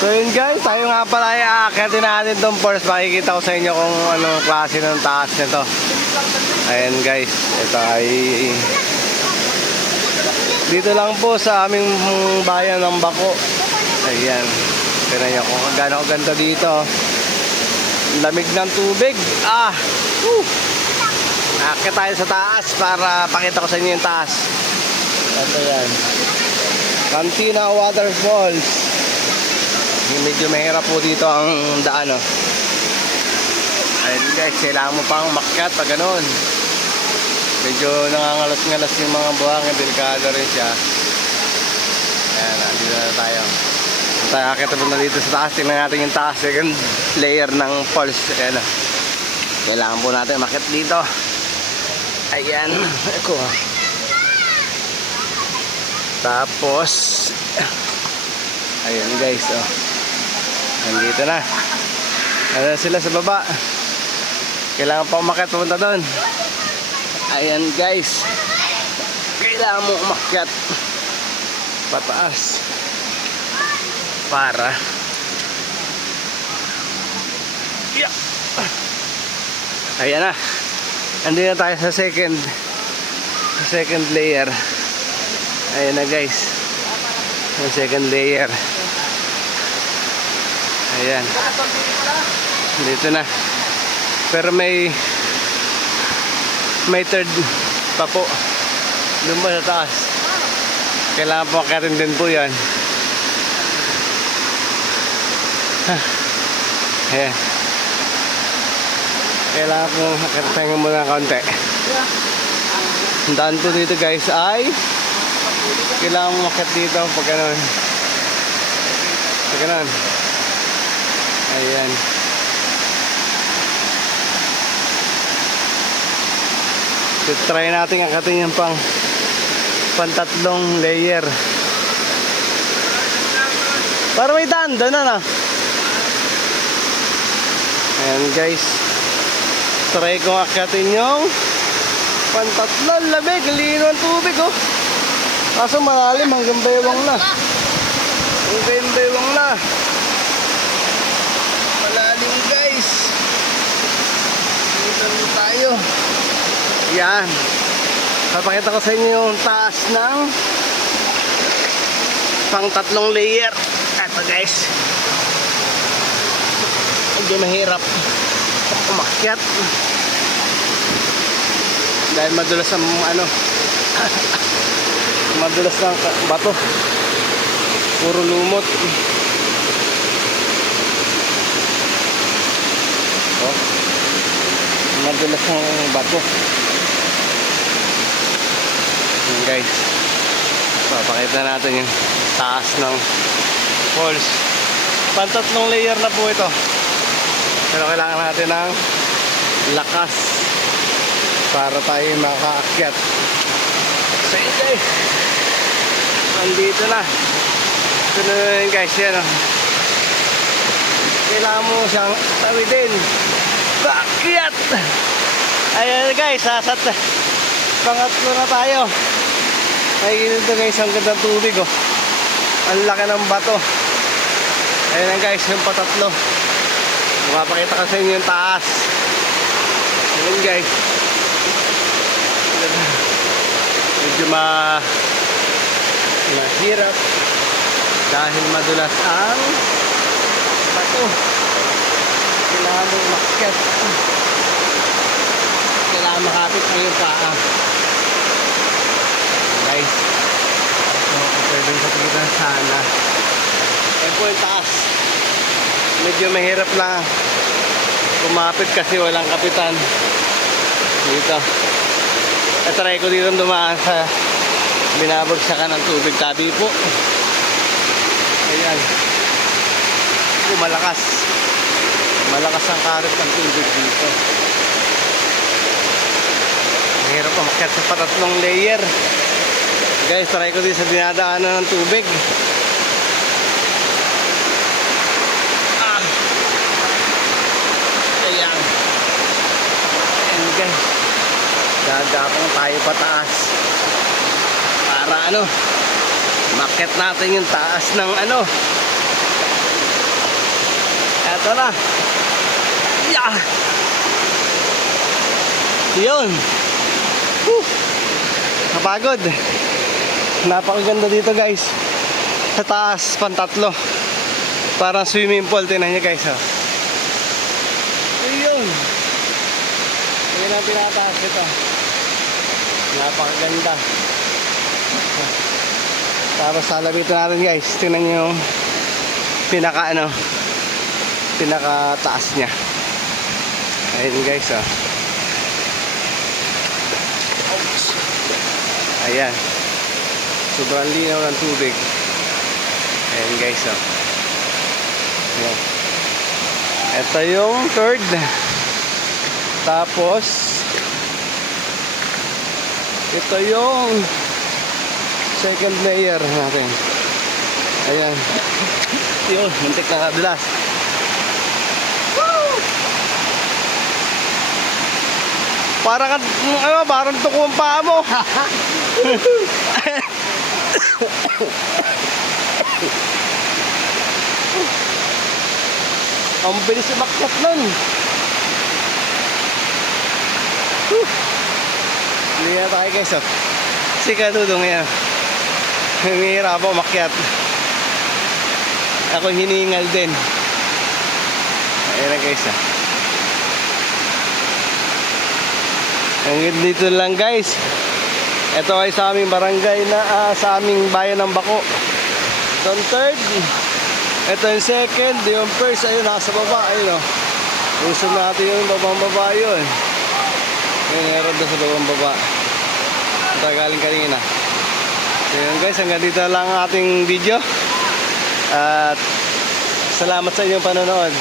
So yun guys, tayo nga pala ay aakyatin natin itong first. Makikita ko sa inyo kung anong klase ng taas nito. Ayan guys, ito ay dito lang po sa aming bayan ng Bako. Ayan. Tignan nyo kung gaano ganda dito. Lamig ng tubig. Ah! Woo! Aakyat tayo sa taas para pakita ko sa inyo yung taas. Ito yan. Cantina Waterfalls. Medyo mahirap po dito ang daan. Oh. Ayun guys, kailangan mo pang umakyat pag ganun. Medyo nangangalas-ngalas yung mga buhangin. Delikado rin siya. Ayan, nandito na tayo. Tayo akit na dito sa taas. Tingnan natin yung taas. Second layer ng falls. Ayan. oh. Kailangan po natin umakyat dito. Ayan. Ako. Tapos, ayun guys, oh. Nandito na. Ano sila sa baba. Kailangan pa umakyat pumunta doon. Ayan guys. Kailangan mo umakyat pataas para yeah. Ayan na. Andito na tayo sa second sa second layer. Ayan na guys. Yung second layer. Ayan. Dito na. Pero may may third pa po. Doon pa sa taas. Kailangan po akatin din po yan. Ayan. Kailangan po akatin muna konti. Ang daan po dito guys ay kailangan mo makit dito pag ganun. Pag ganun. Ayan. So, try natin akatin yung pang pantatlong layer. Para may daan, doon na na. Ayan guys. Try kong akatin yung pantatlong lamig. Lino ang tubig oh. Kaso malalim hanggang baywang na. Hanggang baywang na. Malalim guys. Dito na tayo. Yan. Papakita ko sa inyo yung taas ng pang tatlong layer. Ito guys. Medyo mahirap umakyat. Dahil madulas ang ano madulas ng ka- bato. Puro lumot. Oh. Madulas ng bato. Yun guys. Papakita natin yung taas ng falls. Pantatlong layer na po ito. Pero kailangan natin ng lakas para tayo makaakyat. So yun guys. Andito na. Ito na yun guys. Yan o. Kailangan mo siyang tawidin. Paakyat! Ayan guys. Sasat. Pangatlo na tayo. Ay ito guys. Ang ganda tubig oh. Ang laki ng bato. Ayan guys. Yung patatlo. Mapapakita ko sa inyo yung taas. Ayan guys. Medyo ma mahirap dahil madulas ang bato. Kailangan mo umakyat. Kailangan makapit ang iyong paa. Guys, pwede sa tingin sana. Ayan po yung taas. Medyo mahirap na kumapit kasi walang kapitan. Dito. At try ko dito dumaan sa binabagsakan ng tubig tabi po. Ayan. Malakas. Malakas ang karit ng tubig dito. Mahirap umakyat sa patatlong layer. Guys, try ko din sa dinadaanan ng tubig. Ah. Ayan. Ayan guys. Gagapang tayo pataas. Para ano, makit natin yung taas ng ano, Ito na. Yeah. Yun. Whew. Kapagod. Napakaganda dito guys. Sa taas, pantatlo. Parang swimming pool. Tingnan nyo guys. Oh. Ayun. Ayun ang pinataas ito. Napakaganda. Tapos salabitin natin guys. Tingnan nyo yung pinaka ano. Pinaka taas niya. Ayun guys. Oops. Ayan. Sobrang linaw ng tubig. Ayan guys oh. Ayan. Ito yung third. Tapos ito yung second layer natin. Ayan. Yun, muntik na kadulas. Parang ka- ano, parang tuko ang paa mo. ang bilis umakyat nun. Hindi na tayo guys oh. Si Kadudo ngayon. Humihirap ako umakyat. Ako hiningal din. Ayan na guys ah. Hanggang dito lang guys. Ito ay sa aming barangay na ah, sa aming bayan ng Bako. Ito ang third. Ito yung second. Yung first ayun nasa baba. Ayun o. Usog natin yung babang baba yun. Ayun meron doon sa babang baba. Ito galing kanina. So guys, hanggang dito lang ang ating video. At salamat sa inyong panonood.